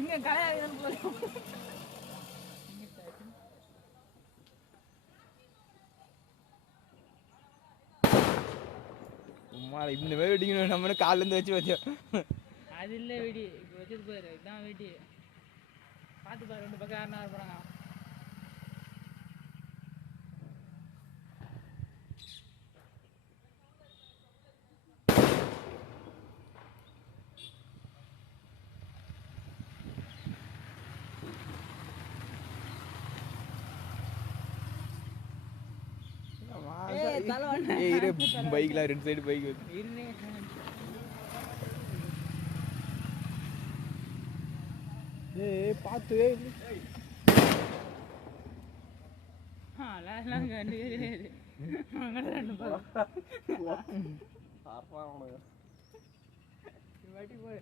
இங்க கலையாதான் போதும். இந்த மாதிரி வெடிக்கணும் நம்ம காலில இருந்து வச்சு வச்சோம். அது இல்லை வெடி இப்போ வச்சது போயிரு இதுதான் வெடி. பார்த்து பாரு 2 பக்கம் யாருன்னா போறாங்க. பைக்ல 2 சைடு பைக் பார்த்து வாட்டி போய்